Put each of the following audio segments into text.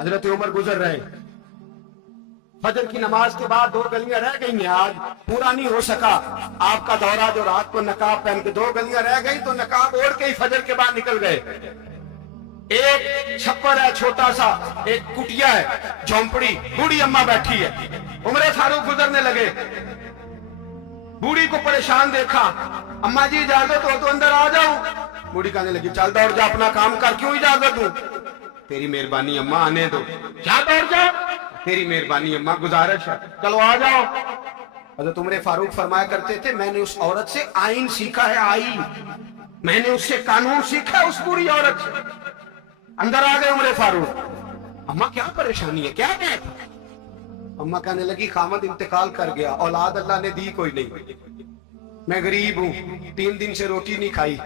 حضرت عمر گزر رہے، فجر کی نماز کے بعد 2 گلیاں رہ گئی ہیں، آج پورا نہیں ہو سکا آپ کا دورہ جو رات کو نقاب پہن کے 2 گلیاں رہ گئی تو نقاب اوڑھ کے ہی فجر کے بعد نکل گئے۔ ایک چھپر ہے چھوٹا سا، ایک کٹیا ہے جھونپڑی، بوڑھی اماں بیٹھی ہے، عمر فاروق گزرنے لگے، بوڑھی کو پریشان دیکھا، اماں جی اجازت ہو تو اندر آ جاؤں؟ بوڑھی کہنے لگی چل دوڑ جا اپنا کام کر، کیوں اجازت دوں؟ تیری مہربانی اماں آنے دو۔ کیا دوڑ جا؟ تیری مہربانی اماں گزارش ہے، چلو آ جاؤ۔ حضرت عمر فاروق فرمایا کرتے تھے میں نے اس عورت سے آئین سیکھا ہے، آئین، میں نے اس سے قانون سیکھا ہے، اس بری عورت سے۔ اندر آ گئے عمر فاروق، اماں کیا پریشانی ہے، کیا ہے؟ اماں کہنے لگی خامد انتقال کر گیا، اولاد اللہ نے دی کوئی نہیں، میں غریب ہوں، 3 دن سے روٹی نہیں کھائی،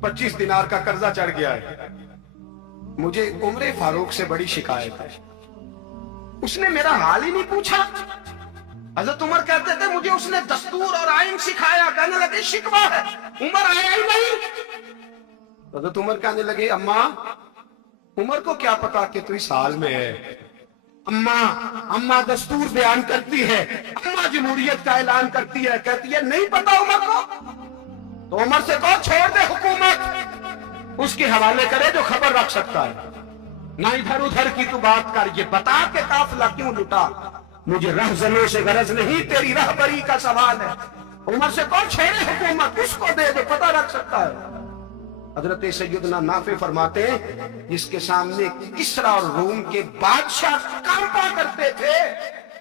25 دینار کا قرضہ چڑھ گیا ہے، مجھے عمر فاروق سے بڑی شکایت ہے، اس نے میرا حال ہی نہیں پوچھا۔ حضرت عمر کہتے تھے مجھے اس نے دستور اور آئین سکھایا، کہنے لگے شکوہ ہے، عمر آیا ہی نہیں۔ حضرت عمر کہنے لگے اماں عمر کو کیا پتا کہ تو اس حال میں ہے، اماں دستور بیان کرتی ہے، اماں جمہوریت کا اعلان کرتی ہے، کہتی ہے نہیں پتا عمر کو، تو عمر سے کہو چھوڑ دے حکومت، اس کے حوالے کرے جو خبر رکھ سکتا ہے، نہ ادھر ادھر کی تو بات کر، یہ بتا کہ قافلہ کیوں لٹا، مجھے رہزنوں سے غرض نہیں، تیری رہبری کا سوال ہے، عمر سے کہو چھوڑے حکومت، اس کو دے جو پتہ رکھ سکتا ہے۔ حضرت سیدنا نافع فرماتے ہیں جس کے سامنے کسریٰ اور روم کے بادشاہ کانپا کرتے تھے،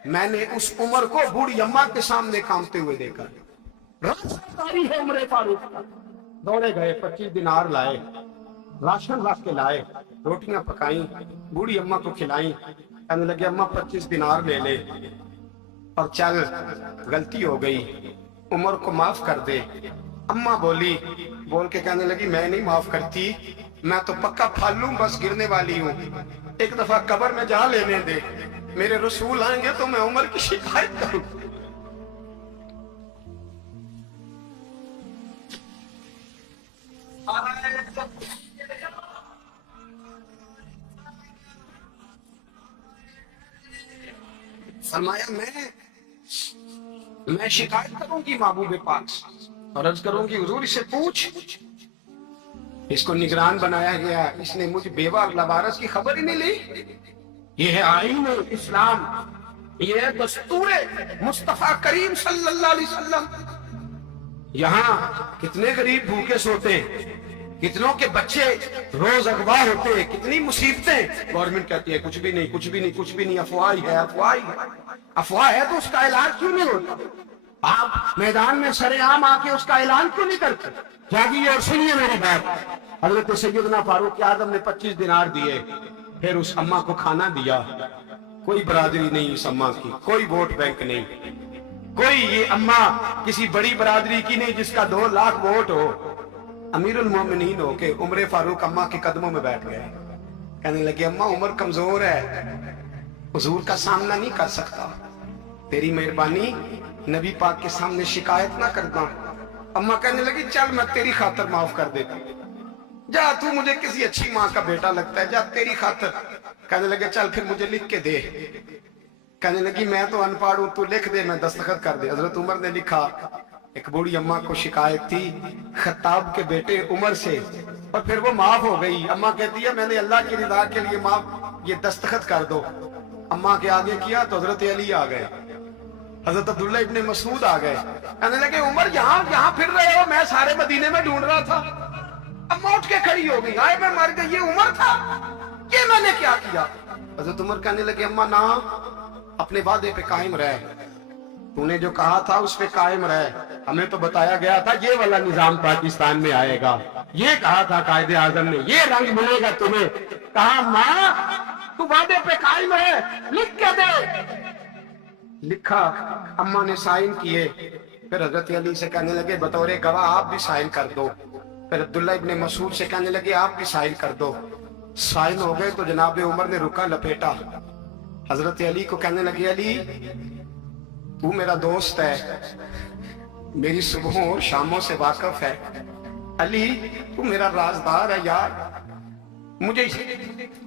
میں نے اس عمر کو بوڑھی اماں کے سامنے کانپتے ہوئے دیکھا۔ رازداری ہے عمر فاروق کا۔ دوڑے گئے، 25 دینار لائے، راشن رکھ کے لائے، روٹیاں پکائیں، بوڑھی اماں کو کھلائیں، کہنے لگے اماں 25 دینار لے لے اور چل، غلطی ہو گئی، عمر کو معاف کر دے۔ اماں بولی، بول کے کہنے لگی میں نہیں معاف کرتی، میں تو پکا پھالوں، بس گرنے والی ہوں، ایک دفعہ قبر میں جا لینے دے، میرے رسول آئیں گے تو میں عمر کی شکایت کروں۔ فرمایا میں شکایت کروں گی محبوب پاک سے، اور عرض کروں گی حضور اسے پوچھ، اس کو نگران بنایا گیا، اس نے مجھ بیوہ لوارث کی خبر ہی نہیں لی، یہ ہے آئین اسلام، یہ ہے دستور مصطفیٰ کریم صلی اللہ علیہ وسلم۔ یہاں کتنے غریب بھوکے سوتے ہیں، کتنوں کے بچے روز اغوا ہوتے ہیں، کتنی مصیبتیں، گورنمنٹ کہتی ہے کچھ بھی نہیں کچھ بھی نہیں کچھ بھی نہیں، افواہ ہے افواہ ہے، افواہ ہے تو اس کا علاج کیوں نہیں ہوتا؟ آپ میدان میں سر عام آ کے اس کا اعلان کیوں نہیں کرتے؟ جاگیے اور سنیے میری بات۔ حضرت سیدنا فاروق اعظم نے 25 دینار دیے، پھر اس اماں کو کھانا دیا، کوئی برادری نہیں اس اماں کی، کوئی ووٹ بینک نہیں، کوئی یہ اماں کسی بڑی برادری کی نہیں جس کا 2 لاکھ ووٹ ہو۔ امیر المومنین ہو کے عمر فاروق اماں کے قدموں میں بیٹھ گئے، کہنے لگے اماں عمر کمزور ہے، حضور کا سامنا نہیں کر سکتا، تیری مہربانی نبی پاک کے سامنے شکایت نہ کرنا۔ اماں کہنے لگی چل میں تیری خاطر معاف کر دیتا، جا تو مجھے کسی اچھی ماں کا بیٹا لگتا ہے، جا تیری خاطر۔ کہنے لگے چل پھر مجھے لکھ کے دے، کہنے لگی میں تو ان پڑھ ہوں، تو لکھ دے میں دستخط کر دے۔ حضرت عمر نے لکھا، ایک بوڑھی اماں کو شکایت تھی خطاب کے بیٹے عمر سے، اور پھر وہ معاف ہو گئی۔ اماں کہتی ہے میں نے اللہ کی رضا کے لیے معاف، یہ دستخط کر دو۔ اماں کے آگے کیا تو حضرت علی آ گئے، حضرت عبداللہ ابن مسعود آ گئے، کہنے لگے عمر یہاں پھر رہے ہو، میں سارے مدینے میں ڈھونڈ رہا تھا۔ اماں اٹھ کے کھڑی ہو گئی، آئے میں مر گئی، یہ عمر تھا، یہ میں نے کیا کیا؟ حضرت عمر کہنے لگے اماں نہ، اپنے وعدے پہ قائم رہ، تو نے جو کہا تھا اس پہ قائم رہ، ہمیں تو بتایا گیا تھا یہ والا نظام پاکستان میں آئے گا، یہ کہا تھا قائد اعظم نے، یہ رنگ ملے گا تمہیں۔ کہا ماں تو وعدے پہ قائم ہے، لکھ کے دے۔ لکھا، اماں نے سائن کیے، پھر حضرت علی سے کہنے لگے بطور گواہ آپ بھی سائن کر دو، پھر عبداللہ ابن مسعود سے کہنے لگے آپ بھی سائن کر دو۔ سائن ہو گئے تو جناب عمر نے رکا لپیٹا، حضرت علی کو کہنے لگے علی تو میرا دوست ہے، میری صبحوں اور شاموں سے واقف ہے، علی تو میرا رازدار ہے یار، مجھے